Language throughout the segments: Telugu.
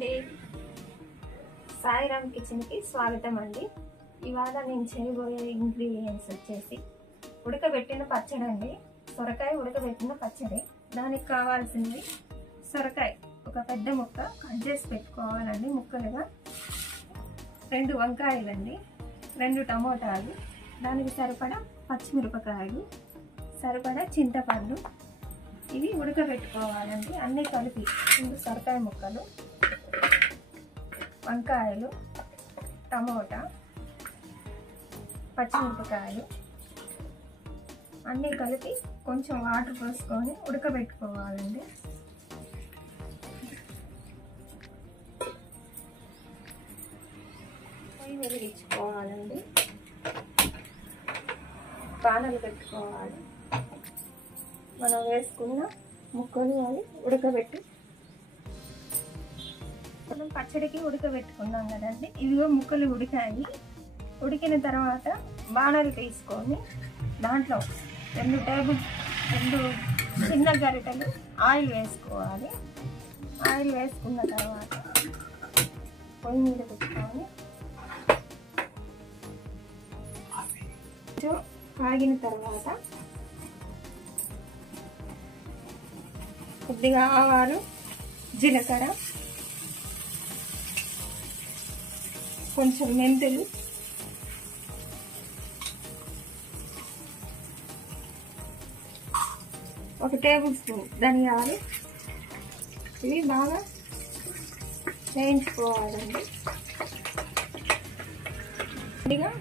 అండి, సాయిరామ్ కిచెన్ కి స్వాగతం అండి. ఇవాళ నేను చేయబోయే ఇంగ్రీడియంట్స్ వచ్చేసి ఉడకబెట్టిన పచ్చడి అండి. సొరకాయ ఉడకబెట్టిన పచ్చడి. దానికి కావాల్సింది సొరకాయ ఒక పెద్ద ముక్క కట్ చేసి పెట్టుకోవాలండి ముక్కలుగా, 2 వంకాయలండి, 2 టమోటాలు, దానికి సరిపడా పచ్చిమిరపకాయలు, సరిపడా చింతపండు. ఇవి ఉడకబెట్టుకోవాలండి అన్నీ కలిపి. సొరకాయ ముక్కలు, వంకాయలు, టమోటా, పచ్చిమిరపకాయలు అన్నీ కలిపి కొంచెం వాటర్ పోసుకొని ఉడకబెట్టుకోవాలండి. పొయ్యి వెలిగించుకోవాలండి, పానలు పెట్టుకోవాలి. మనం వేసుకున్న ముక్కలు అవి ఉడకబెట్టి మనం పచ్చడికి ఉడకబెట్టుకున్నాం కదండి. ఇదిగో ముక్కలు ఉడికాయి. ఉడికిన తర్వాత బాణలు తీసుకొని దాంట్లో 2 చిన్న గరిటెలు ఆయిల్ వేసుకోవాలి. ఆయిల్ వేసుకున్న తర్వాత పొయ్యి మీద పెట్టుకొని కాగిన తర్వాత కొద్దిగా ఆవాలు, జీలకర్ర, కొంచెం మెంతులు, ఒక టేబుల్ స్పూన్ ధనియాలు, ఇవి బాగా వేయించుకోవాలండి. కొద్దిగా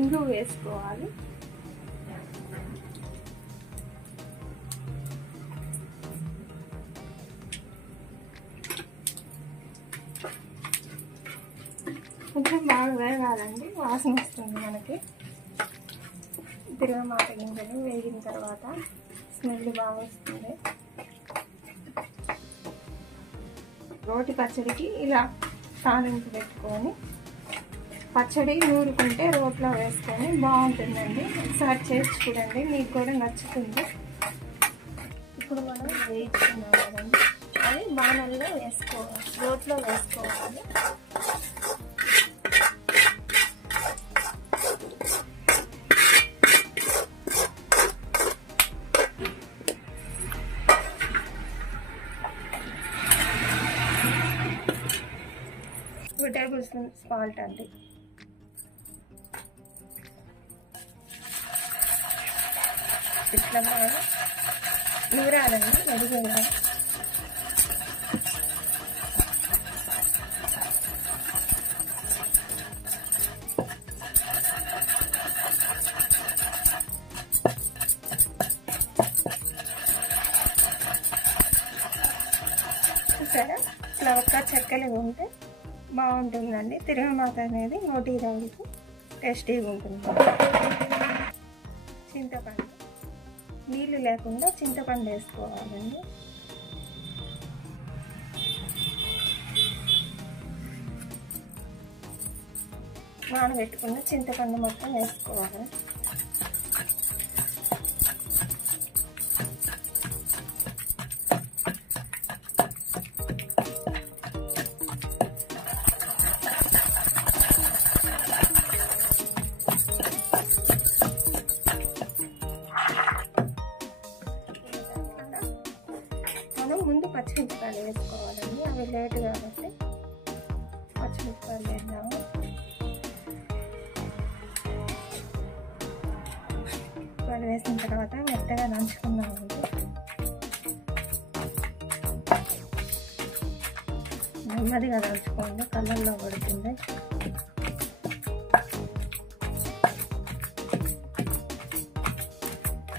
ఇంగు వేసుకోవాలి. కొంచెం బాగా వేగాలండి, వాసన వస్తుంది మనకి. తిరగమాత గింజలు వేగిన తర్వాత స్మెల్ బాగా వస్తుంది. రోటి పచ్చడికి ఇలా తాలింపు పెట్టుకొని పచ్చడి నూరుకుంటే రోట్లో వేసుకొని బాగుంటుందండి. ఒకసారి చేసి చూడండి, మీకు కూడా నచ్చుతుంది. ఇప్పుడు మనం వేయించుకున్నాం కదండి, అది బాణల్లో వేసుకోవాలి, రోట్లో వేసుకోవాలి. ఒక టేబుల్ స్పూన్ సాల్ట్ అండి, ఇట్లా బాగా నూరాలండి, ఎదిగేయాలి. సరే, ఇట్లా ఒక్క చెక్కలు ఉంటే బాగుంటుందండి. తిరగమాత అనేది నోటి రంగుకు టేస్టీగా ఉంటుంది. చింతపండు, నీళ్ళు లేకుండా చింతపండు వేసుకోవాలండి. నానబెట్టుకున్న చింతపండు మొత్తం వేసుకోవాలి. ముందు పచ్చిమిరపకాయలు వేసుకోవాలండి, అవి లేట్ కాబట్టి పచ్చిమిరపకాయలు వేద్దాము. పచ్చిమిరపకాయలు వేసిన తర్వాత మెత్తగా దంచుకున్నామండి. నెమ్మదిగా దంచుకోండి, కళ్ళల్లో పడుతుంది.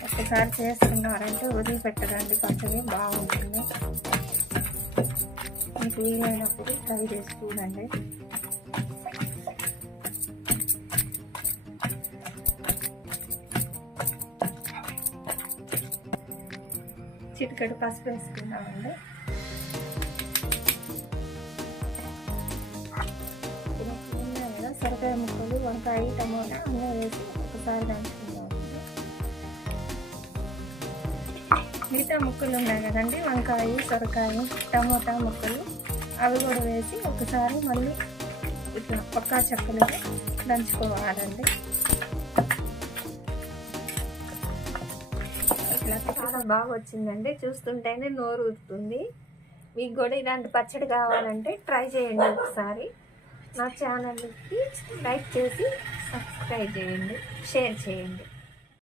ఒకసారి చేసుకున్నారంటే వదిలిపెట్టరండి, పచ్చడి బాగుంటుంది. మీకు వీలైనప్పుడు ట్రై చేసి చూడండి. చిటికెడు పసుపు వేసుకున్నామండి. సొరకాయ ముక్కలు, వంకాయ, టమోటా అన్నీ వేసి ఒకసారి దంచుకున్నామండి. మిగతా ముక్కలు ఉన్నాయి కదండి, వంకాయ, సొరకాయ, టమోటా ముక్కలు అవి కూడా వేసి ఒకసారి మళ్ళీ ఇట్లా పక్కా చెక్కలుగా దంచుకోవాలండి. ఇట్లా చాలా బాగా వచ్చిందండి, చూస్తుంటేనే నోరు ఊరుతుంది. మీకు కూడా ఇలాంటి పచ్చడి కావాలంటే ట్రై చేయండి ఒకసారి. నా ఛానల్కి లైక్ చేసి సబ్స్క్రైబ్ చేయండి, షేర్ చేయండి.